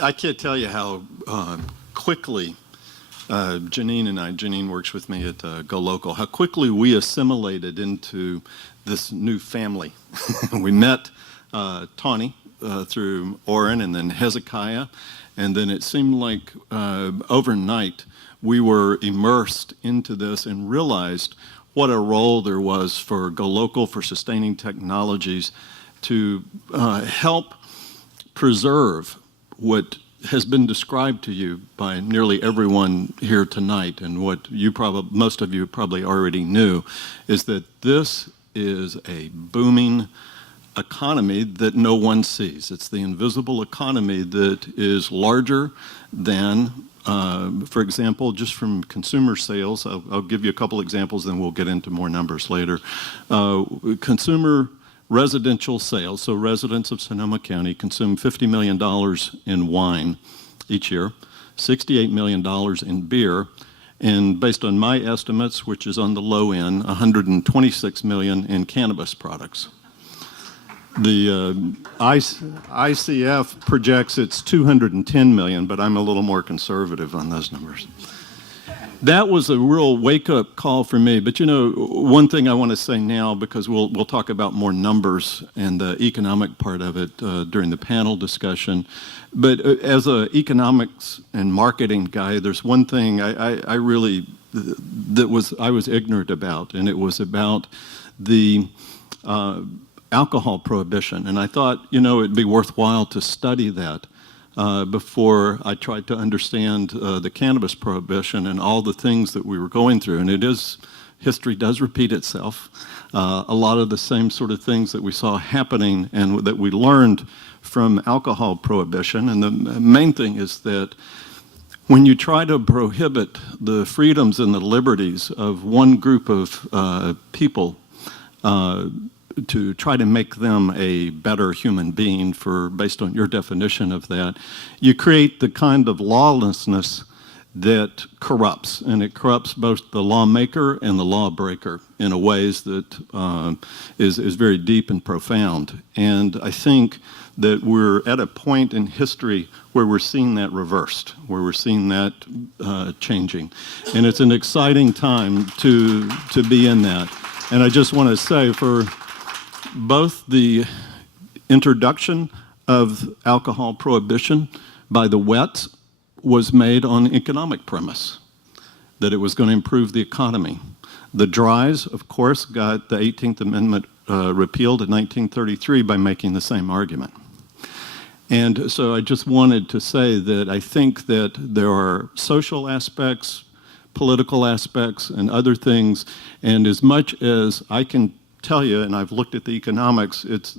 I can't tell you how quickly Janine works with me at GoLocal, how quickly we assimilated into this new family. We met Tawny through Orrin and then Hezekiah, and then it seemed like overnight we were immersed into this and realized what a role there was for GoLocal, for sustaining technologies to help preserve what has been described to you by nearly everyone here tonight, and what most of you probably already knew, is that this is a booming economy that no one sees. It's the invisible economy that is larger than, for example, just from consumer sales. I'll give you a couple examples, then we'll get into more numbers later. Consumer residential sales, so residents of Sonoma County consume $50 million in wine each year, $68 million in beer, and based on my estimates, which is on the low end, $126 million in cannabis products. The ICF projects it's $210 million, but I'm a little more conservative on those numbers. That was a real wake-up call for me. But you know, one thing I want to say now, because we'll talk about more numbers and the economic part of it during the panel discussion. But as an economics and marketing guy, there's one thing I was ignorant about, and it was about the alcohol prohibition. And I thought, you know, it'd be worthwhile to study that before I tried to understand the cannabis prohibition and all the things that we were going through. And history does repeat itself. A lot of the same sort of things that we saw happening and that we learned from alcohol prohibition. And the main thing is that when you try to prohibit the freedoms and the liberties of one group of people, to try to make them a better human being based on your definition of that, you create the kind of lawlessness that corrupts, and it corrupts both the lawmaker and the lawbreaker in a ways that is very deep and profound. And I think that we're at a point in history where we're seeing that reversed, where we're seeing that changing. And it's an exciting time to be in that. And I just want to say, for both the introduction of alcohol prohibition by the Wets was made on economic premise, that it was going to improve the economy. The Dries, of course, got the 18th Amendment repealed in 1933 by making the same argument. And so I just wanted to say that I think that there are social aspects, political aspects, and other things, and as much as I can tell you, and I've looked at the economics, it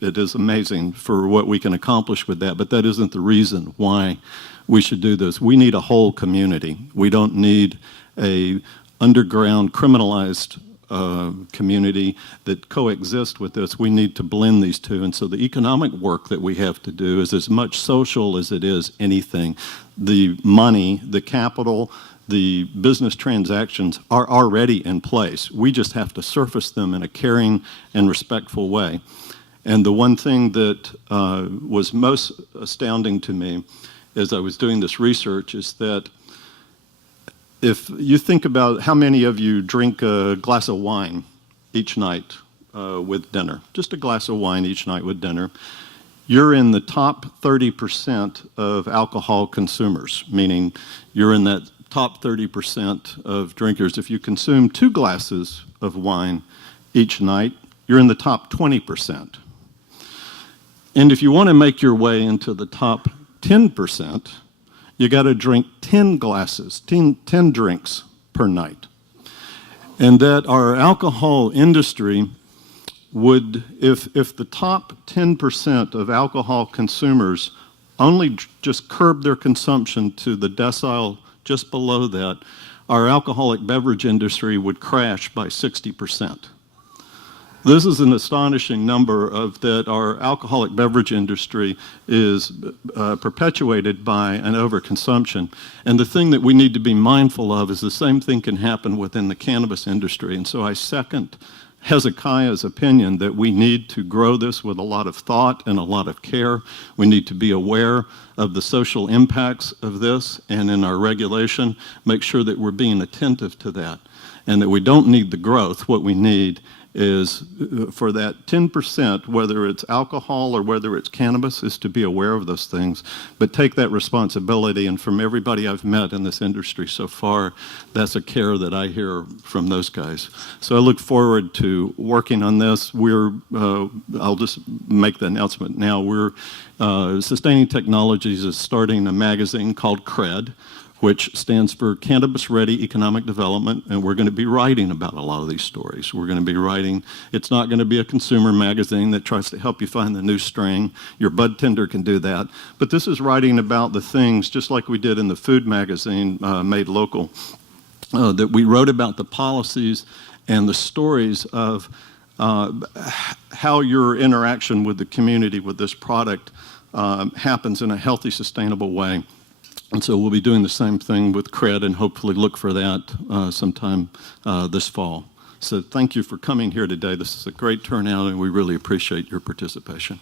is amazing for what we can accomplish with that, but that isn't the reason why we should do this. We need a whole community. We don't need a underground criminalized community that coexist with this. We need to blend these two, and so the economic work that we have to do is as much social as it is anything. The money, the capital, the business transactions are already in place. We just have to surface them in a caring and respectful way. And the one thing that was most astounding to me as I was doing this research is that if you think about how many of you drink a glass of wine each night with dinner, just a glass of wine each night with dinner, you're in the top 30% of alcohol consumers, meaning you're in that top 30% of drinkers. If you consume 2 glasses of wine each night, you're in the top 20%. And if you want to make your way into the top 10%, you got to drink 10 glasses, 10 drinks per night. And that our alcohol industry would, if the top 10% of alcohol consumers only just curb their consumption to the decile just below that, our alcoholic beverage industry would crash by 60%. This is an astonishing number of that our alcoholic beverage industry is perpetuated by an overconsumption. And the thing that we need to be mindful of is the same thing can happen within the cannabis industry. And so I second Hezekiah's opinion that we need to grow this with a lot of thought and a lot of care. We need to be aware of the social impacts of this, and in our regulation, make sure that we're being attentive to that, and that we don't need the growth. What we need is for that 10%, whether it's alcohol or whether it's cannabis, is to be aware of those things, but take that responsibility. And from everybody I've met in this industry so far, that's a care that I hear from those guys. So I look forward to working on this. I'll just make the announcement now. Sustaining Technologies is starting a magazine called CRED, which stands for Cannabis Ready Economic Development, and we're going to be writing about a lot of these stories. We're going to be writing, it's not going to be a consumer magazine that tries to help you find the new strain. Your bud tender can do that. But this is writing about the things, just like we did in the food magazine, Made Local, that we wrote about the policies and the stories of how your interaction with the community with this product happens in a healthy, sustainable way. And so we'll be doing the same thing with CRED, and hopefully look for that sometime this fall. So thank you for coming here today. This is a great turnout, and we really appreciate your participation.